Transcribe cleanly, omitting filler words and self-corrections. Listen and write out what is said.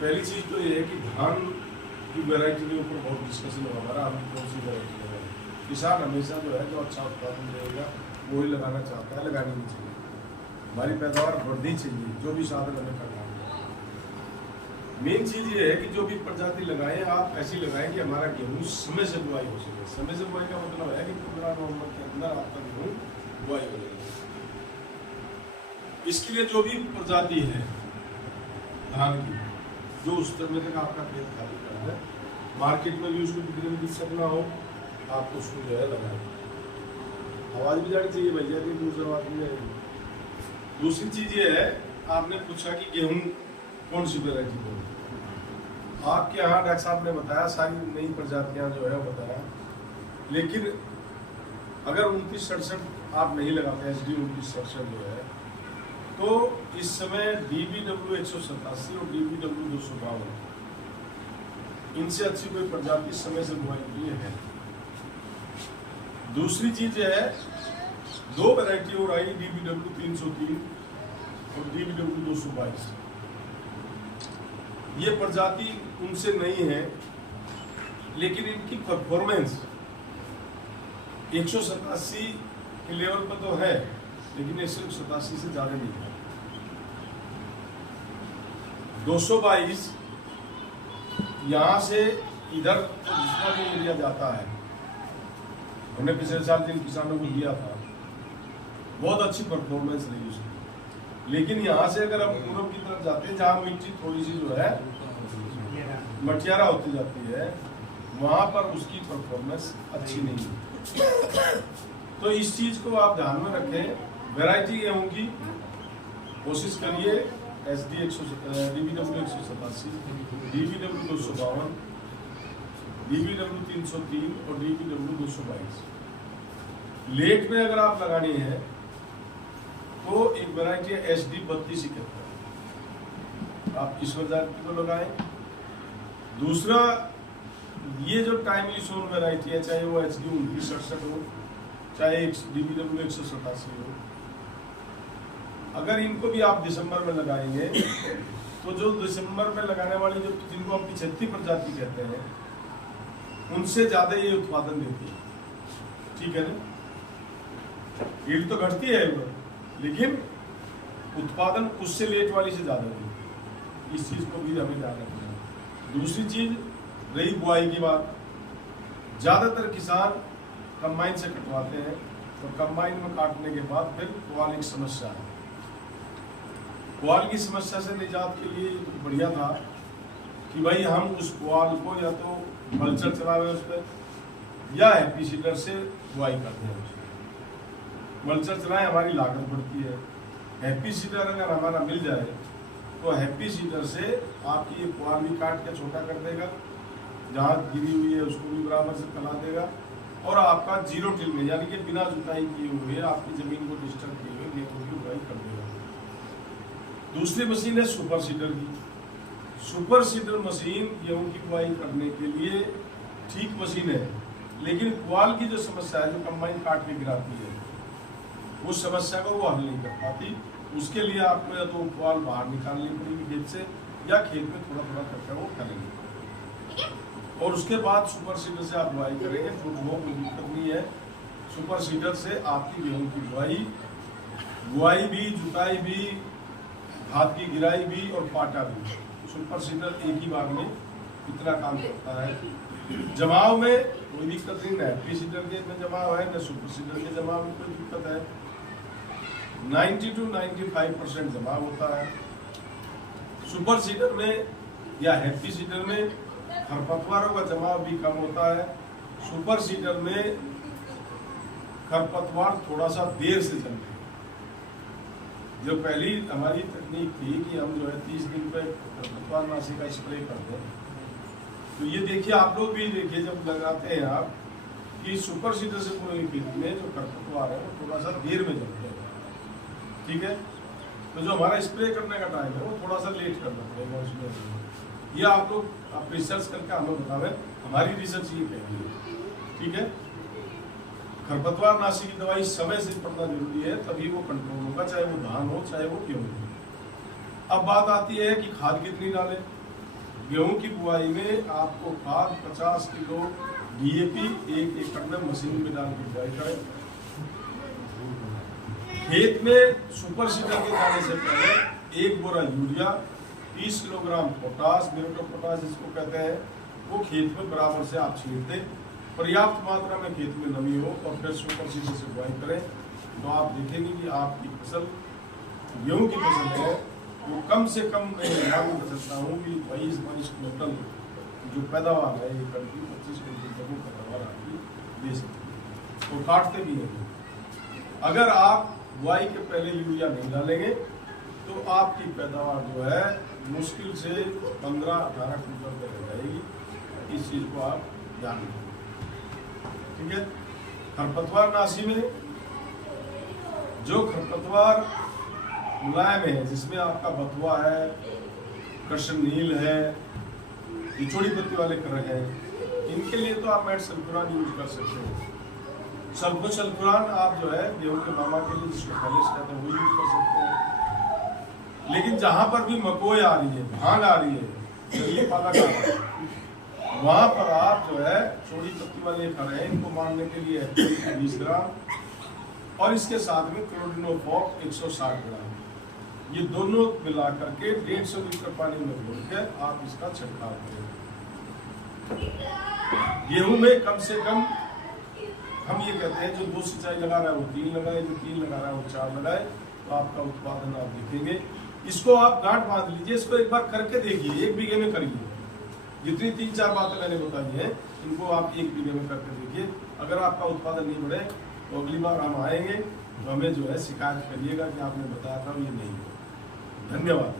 पहली चीज तो ये है कि धान की वैरायटी के ऊपर बहुत डिस्कशन हो हमारा, हम कौन सी वैरायटी लगाएं। किसान हमेशा जो है जो अच्छा उत्पादन देगा वही लगाना चाहता है, लगानी नहीं चाहिए। हमारी पैदावार बढ़नी चाहिए, जो भी साधन हमें करना है। मेन चीज ये है कि जो भी प्रजाति लगाएं आप ऐसी लगाएं कि हमारा गेहूँ समय से बुआई हो सके। समय से बुआई का मतलब है कि 15 नवंबर के अंदर आपका गेहूँ बुआई हो जाएगी। इसके लिए जो भी प्रजाति है धान की, जो उस समय तक आपका खेत खाली कर है, मार्केट में भी उसको बिक्री में दिक्कत ना हो, आप उसको जो है लगाएं। आवाज भी जानी चाहिए भैया की, दूसरी आवाज भी आएगी। दूसरी चीज ये है, आपने पूछा कि गेहूं कौन सी वैरायटी को। आपके यहाँ डॉक्टर साहब ने बताया सारी नई प्रजातियां जो है बताया, लेकिन अगर 2967 आप नहीं लगाते, SD 2967 जो है, तो इस समय DBW 187 और DBW 252 इनसे अच्छी कोई प्रजाति समय से बुआई के लिए है। दूसरी चीज है, दो वैरायटी और आई, DBW 303 और DBW 222। ये प्रजाति उनसे नहीं है, लेकिन इनकी परफॉर्मेंस 187 के लेवल पर तो है, लेकिन 187 से ज्यादा नहीं है। 222 यहाँ से इधर तो जितना भी एरिया जाता है, हमने पिछले साल जिन किसानों को दिया था, बहुत अच्छी परफॉर्मेंस रही उसकी। लेकिन यहाँ से अगर हम पूरब की तरफ जाते हैं, जहाँ मिट्टी थोड़ी सी जो है मटियारा होती जाती है, वहां पर उसकी परफॉर्मेंस अच्छी नहीं है। तो इस चीज को आप ध्यान में रखें। वैरायटी गेहूं की कोशिश करिए, DBW 187, DBW 252, DBW 303 और DBW 222। लेट में अगर आप लगानी है तो एक वैरायटी है SD 3271, आप इस वैरायटी को लगाएं। दूसरा, ये जो टाइमली सोन वैरायटी है, चाहे वो HD 2967 हो, चाहे DBW 187 हो, अगर इनको भी आप दिसंबर में लगाएंगे तो जो दिसंबर में लगाने वाली जो जिनको हम 75 प्रजाति कहते हैं, उनसे ज्यादा ये उत्पादन देती है। ठीक है ना, यील्ड तो घटती है लेकिन उत्पादन उससे लेट वाली से ज्यादा देती है। इस चीज को भी हमें ध्यान रखना है। दूसरी चीज रही बुआई की बात, ज्यादातर किसान कंबाइन से कटवाते हैं, तो कंबाइन में काटने के बाद फिर पुआल की समस्या है। पुआल की समस्या से निजात के लिए बढ़िया था कि भाई हम उस पुआल को या तो मल्चर चलावे उस पर, या हैप्पी सीडर से बुआई करते हैं। मल्चर चलाएं, हमारी लागत बढ़ती है। हैप्पी सीडर अगर हमारा मिल जाए तो हैप्पी सीडर से आपकी ये पुआल भी काट के छोटा कर देगा, जहाँ गिरी हुई है उसको भी बराबर से फैला देगा, और आपका 0 टिल में, यानी कि बिना जुताई किए हुए आपकी जमीन को डिस्टर्ब किए हुए गेहूं की बुआई कर देगा। दूसरी मशीन है सुपर सीडर की। सुपर सीडर मशीन गेहूं की बुआई करने के लिए ठीक मशीन है, लेकिन पुआल की जो समस्या है, जो कंबाइन काट के गिराती है, उस समस्या को वो हल नहीं कर पाती। उसके लिए आपको या तो पुआल बाहर निकालनी पड़ेगी खेत से, या खेत में थोड़ा थोड़ा करके वो करेंगे, और उसके बाद सुपर सीडर से आप बुआई करेंगे तो वो कोई दिक्कत नहीं है। सुपर सीडर से आपकी गेहूं की बुआई भी, जुताई भी, खाद की गिराई भी और पाटा भी, सुपर सीडर एक ही बार में इतना काम करता है। जमाव में कोई दिक्कत नहीं, न हैप्पी सीडर के में जमाव है, न सुपर सीडर के जमाव में कोई दिक्कत है। 90 to 95% जमाव होता है। सुपर सीडर में या हैप्पी सीडर में खरपतवारों का जमाव भी कम होता है। सुपर सीडर में खरपतवार थोड़ा सा देर से चलते हैं। जो पहली हमारी तकनीक थी कि हम जो है 30 दिन पे खरपतवार नाशी का स्प्रे करते हैं, तो ये देखिए, आप लोग भी देखिए, जब लगाते हैं आप कि सुपर सीडर से पूरे खेत में जो खरपतवार है वो थोड़ा सा देर में जलते हैं। ठीक है, तो जो हमारा स्प्रे करने का टाइम है वो थोड़ा सा लेट करना पड़ेगा उसमें। ये आप लोग आप रिसर्च करके हमें बतावें, हमारी रिसर्च ये कहती है। ठीक है, खरपतवार नाशी की दवाई समय से पड़ना जरूरी है, तभी वो कंट्रोल होगा, चाहे वो धान हो चाहे वो गेहूं हो। अब बात आती है कि खाद कितनी डालें। गेहूं की बुआई में आपको खाद 50 किलो DAP 1 एकड़ में मशीन में डाल के बुआई करें। खेत में सुपर सीडर के डालने से पहले 1 बोरा urea, 30 kilogram potash, muriate of potash जिसको कहते हैं, वो खेत में बराबर से आप छीट दें। पर्याप्त मात्रा में खेत में नमी हो और फिर सुपर सीडर से बुआई करें, तो आप देखेंगे कि आपकी फसल, गेहूं की फसल है, वो कम से कम मैं यहाँ भी बता सकता हूँ कि 22 क्विंटल जो पैदावार है एकड़ की, 25 क्विंटल तक वो पैदावार आपकी दे सकती है। तो काटते भी हैं। अगर आप बुआई के पहले यूरिया नहीं डालेंगे तो आपकी पैदावार जो है मुश्किल से 15-18 क्विंटल तक रह जाएगी। इस चीज को आप ध्यान रखें, ठीक है। खरपतवार नाशी में जो खरपतवार मुलायम है, जिसमें आपका बथुआ है, कृष्ण नील है, ये छोटी पत्ती वाले करक हैं, इनके लिए तो आप मेट सल्फ्यूरान यूज कर सकते हो। सल्फ्यूरान आप जो है गेहूं के मामा के लिए, जिसको पहले से कहते हैं, वो यूज कर सकते हैं। लेकिन जहां पर भी मकोई आ रही है, भांग आ रही है, ये पालक आ रहा है, वहां पर आप जो है छोटी पत्ती वाले खड़े हैं, इनको मारने के लिए 20 ग्राम और इसके साथ में क्लोरोडिनोफॉस 160 ग्राम, ये दोनों मिला करके 150 लीटर पानी में घोल के आप इसका छिड़काव करें। गेहूं में कम से कम हम ये कहते हैं, जो 2 सिंचाई लगा रहा है वो 3 लगाए, जो 3 लगा रहा है वो 4 लगाए, तो आपका उत्पादन आप देखेंगे। इसको आप गांठ बांध लीजिए, इसको एक बार करके देखिए, 1 बीघे में करिए। जितनी 3-4 बातें मैंने बताई हैं, इनको आप 1 बीघे में करके देखिए। अगर आपका उत्पादन नहीं बढ़े तो अगली बार हम आएंगे, तो हमें जो है शिकायत करिएगा कि आपने बताया था ये नहीं है। धन्यवाद।